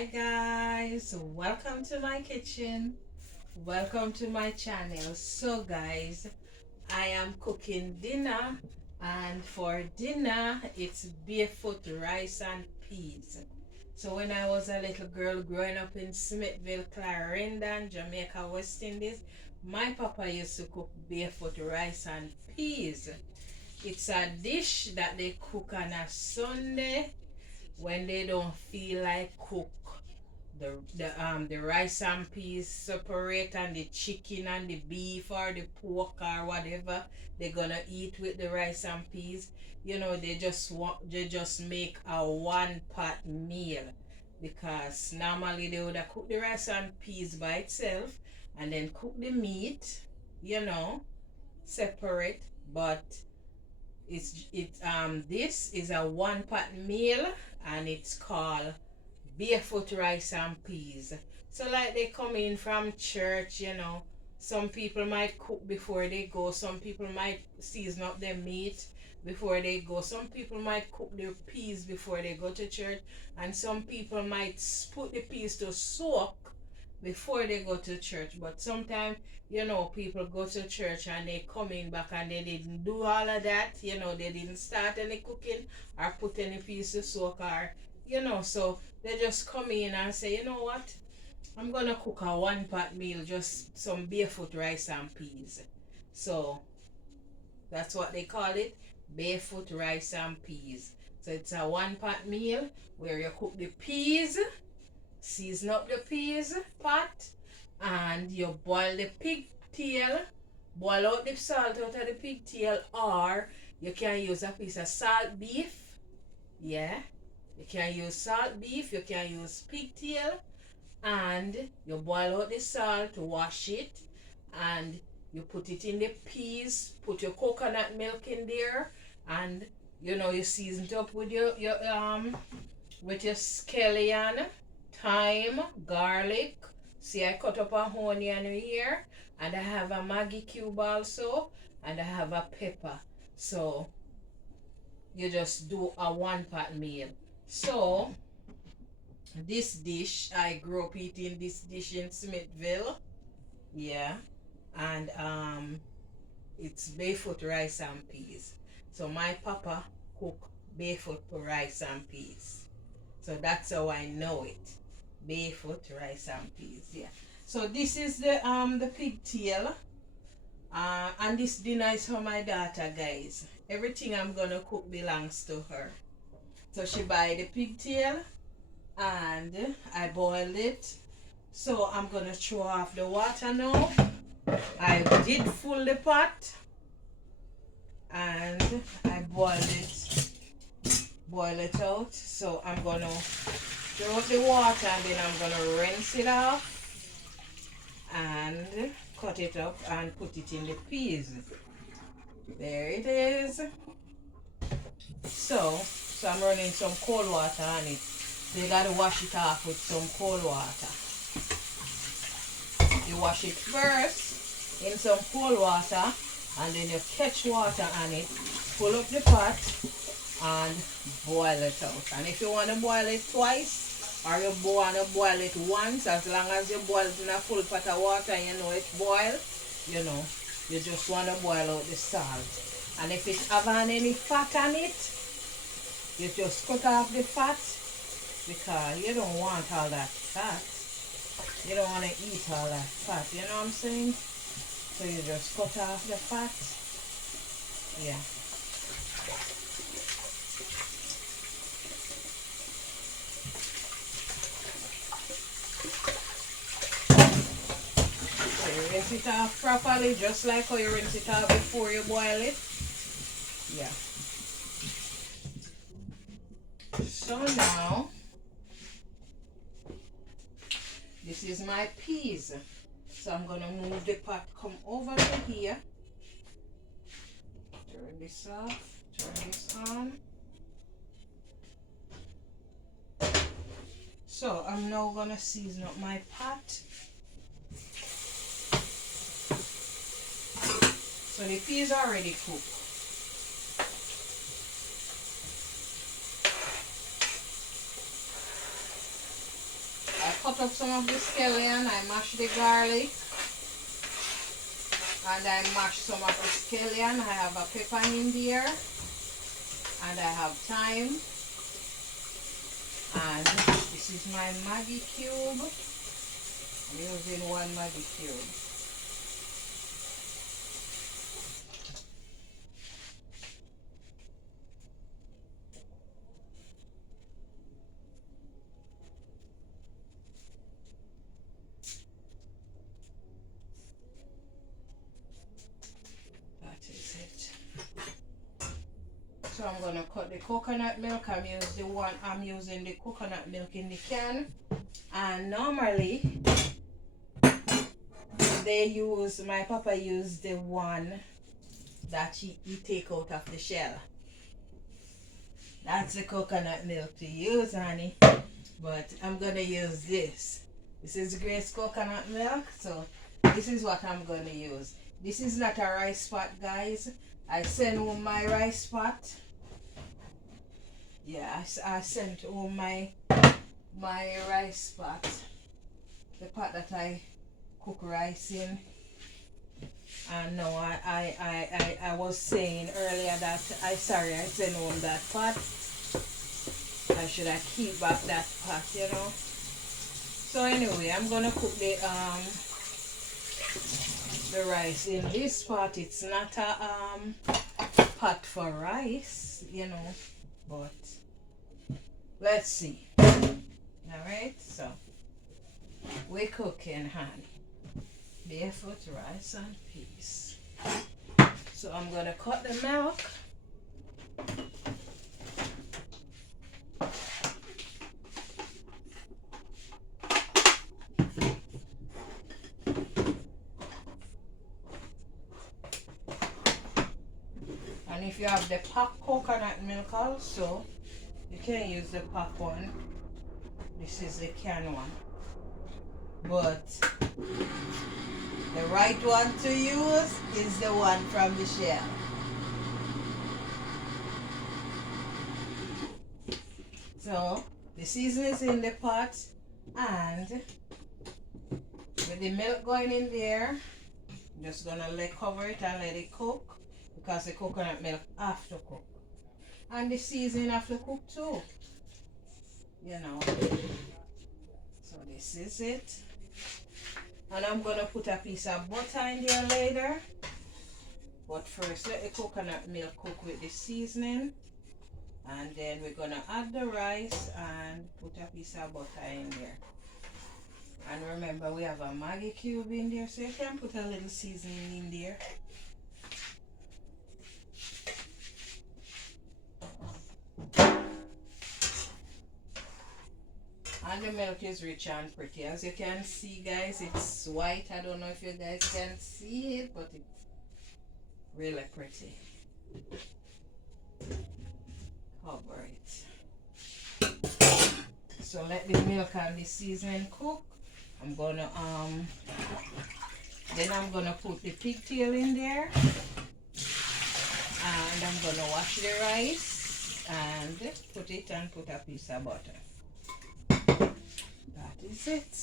Hi guys, welcome to my kitchen. Welcome to my channel. So guys, I am cooking dinner, and for dinner it's barefoot rice and peas. So when I was a little girl growing up in Smithville, Clarendon, Jamaica, West Indies, my papa used to cook barefoot rice and peas. It's a dish that they cook on a Sunday when they don't feel like cook the rice and peas separate, and the chicken and the beef or the pork or whatever they're gonna eat with the rice and peas. They just make a one pot meal, because normally they would have cooked the rice and peas by itself and then cook the meat, you know, separate. But this is a one pot meal, and it's called barefoot rice and peas. So like they come in from church. Some people might cook before they go, some people might season up their meat before they go, some people might cook their peas before they go to church, and some people might put the peas to soak before they go to church. But sometimes, people go to church and they come in back and they didn't do all of that. They didn't start any cooking or put any peas to soak, or so they just come in and say, you know what, I'm gonna cook a one pot meal, just some barefoot rice and peas. So that's what they call it, barefoot rice and peas. So it's a one pot meal where you cook the peas, season up the peas pot, and you boil the pigtail, boil out the salt out of the pigtail, or you can use a piece of salt beef. Yeah, you can use salt beef, you can use pigtail, and you boil out the salt, wash it, and you put it in the peas, put your coconut milk in there, and you season it up with your scallion, thyme, garlic. See, I cut up a onion here, and I have a Maggi cube also, and I have a pepper. So you just do a one pot meal. So this dish, I grew up eating this dish in Smithville. Yeah. And it's barefoot rice and peas. So my papa cook barefoot rice and peas. So that's how I know it. Barefoot rice and peas. Yeah. So this is the pigtail. And this dinner is for my daughter, guys. Everything I'm gonna cook belongs to her. So she buy the pigtail, and I boiled it. So I'm gonna throw off the water now. I did full the pot, and I boil it out. So I'm gonna throw out the water, and then I'm gonna rinse it off and cut it up and put it in the peas. There it is. So I'm running some cold water on it. So you gotta wash it off with some cold water. You wash it first in some cold water, and then you catch water on it, pull up the pot, and boil it out. And if you want to boil it twice, or you want to boil it once, as long as you boil it in a full pot of water and you know it's boiled, you just want to boil out the salt. And if it haven't any fat on it, you just cut off the fat, because you don't want all that fat. You don't want to eat all that fat, you know what I'm saying? So you just cut off the fat. Yeah. So you rinse it off properly, just like how you rinse it off before you boil it. Yeah. So now, this is my peas. So I'm gonna move the pot, come over to here. Turn this off, turn this on. So I'm now gonna season up my pot. So the peas are already cooked. cut up some of the scallion. I mash the garlic. And I mash some of the scallion. I have a pepper in there. And I have thyme. And this is my Maggi cube. I'm using one Maggi cube. That is it. So I'm gonna cut the coconut milk. I'm using the coconut milk in the can. And normally my papa used the one that he take out of the shell. That's the coconut milk to use, honey. But I'm gonna use this. This is Grace coconut milk, so this is what I'm gonna use. This is not a rice pot, guys. I sent home my rice pot. Yeah, I sent home my rice pot. The pot that I cook rice in. And no, I was saying earlier that I sent home that pot. I should have keep back that pot, you know. So anyway, I'm gonna cook the rice in this pot. It's not a pot for rice, you know, but let's see. Alright, so we're cooking, honey. Barefoot rice and peas. So I'm gonna cut the milk. And if you have the packed coconut milk also, you can use the packed one. This is the can one. But the right one to use is the one from the shell. So the seasoning is in the pot, and with the milk going in there, I'm just gonna cover it and let it cook, because the coconut milk have to cook. And the seasoning have to cook too. You know. So this is it. And I'm gonna put a piece of butter in there later. But first let the coconut milk cook with the seasoning. And then we're gonna add the rice and put a piece of butter in there. And remember, we have a Maggi cube in there, so you can put a little seasoning in there. And the milk is rich and pretty. As you can see, guys, it's white. I don't know if you guys can see it, but it's really pretty. Cover it. So let the milk and the seasoning cook. I'm gonna then I'm gonna put the pigtail in there, and I'm gonna wash the rice and put it and put a piece of butter. That is it.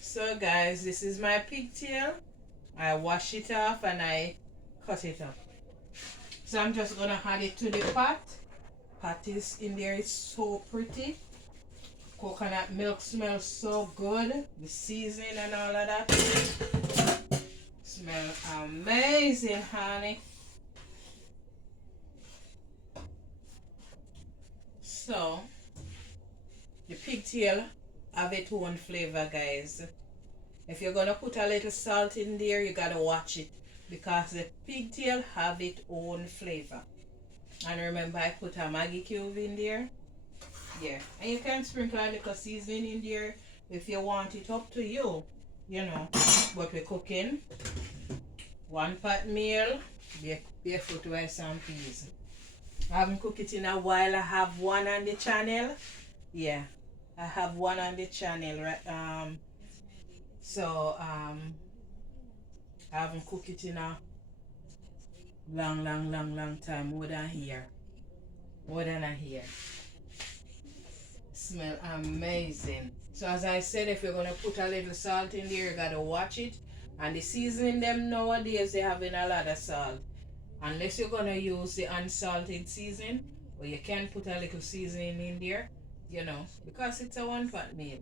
So guys, this is my pigtail. I wash it off and I cut it up. So I'm just gonna add it to the pot. Pot is in there, it's so pretty. Coconut milk smells so good. The seasoning and all of that smell amazing, honey. So the pigtail have its own flavor, guys. If you're gonna put a little salt in there, you gotta watch it, because the pigtail have its own flavor. And remember, I put a Maggi cube in there. Yeah, and you can sprinkle a little seasoning in there if you want it, up to you, you know. But we're cooking one pot meal, barefoot rice and peas. I haven't cooked it in a while. I have one on the channel. Yeah, I have one on the channel, right? So I haven't cooked it in a long time, more than a year. More than a hair. Smell amazing. So as I said, if you're gonna put a little salt in there, you gotta watch it. And the seasoning them nowadays, they having a lot of salt. Unless you're gonna use the unsalted seasoning, or you can put a little seasoning in there, because it's a one pot meal.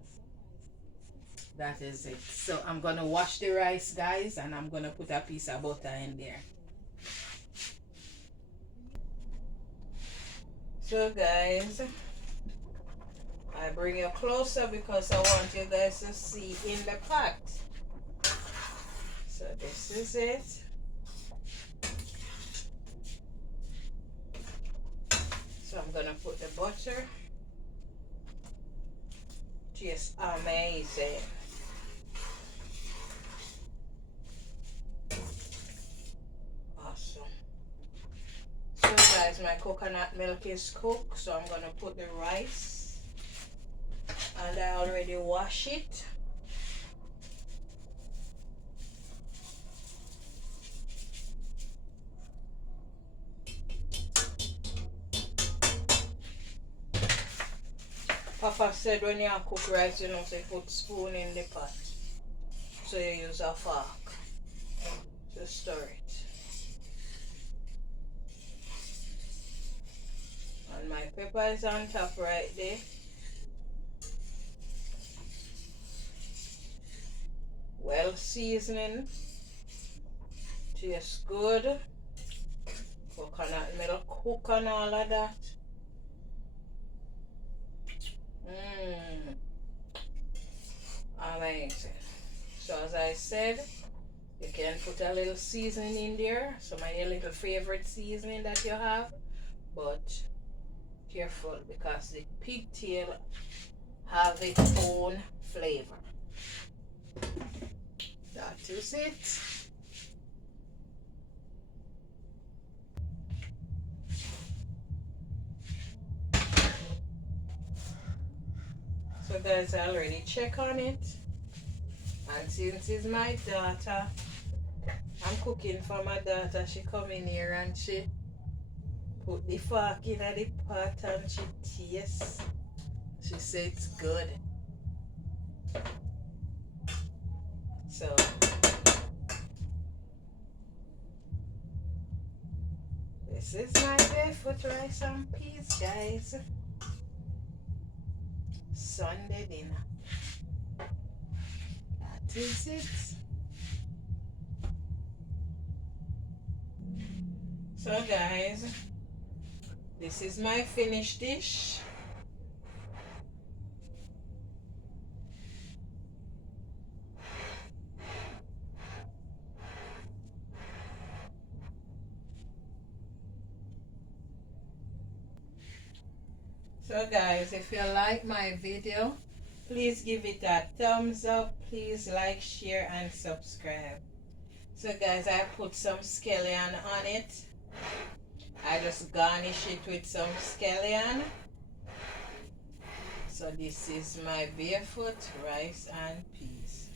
That is it. So I'm gonna wash the rice, guys, and I'm gonna put a piece of butter in there. So guys, I bring you closer because I want you guys to see in the pot. So this is it. So I'm gonna put the butter. Just amazing. Awesome. So guys, my coconut milk is cooked, so I'm gonna put the rice, and I already wash it. Papa said when you cook rice, say put spoon in the pot. So you use a fork to stir it. And my pepper is on top right there. Well seasoning. Tastes good. Coconut milk cook and all of that. Amazing. So as I said, you can put a little seasoning in there, some of your little favorite seasoning that you have, but careful because the pigtail have its own flavor. That is it. So guys, I already check on it, and since it's my daughter, I'm cooking for my daughter. She come in here and she put the fork in the pot and she tastes. She said it's good. So this is my barefoot rice and peas, guys. Sunday dinner. That is it. So guys, this is my finished dish. So guys, if you like my video, please give it a thumbs up. Please like, share, and subscribe. So guys, I put some scallion on it. I just garnish it with some scallion. So this is my barefoot rice and peas.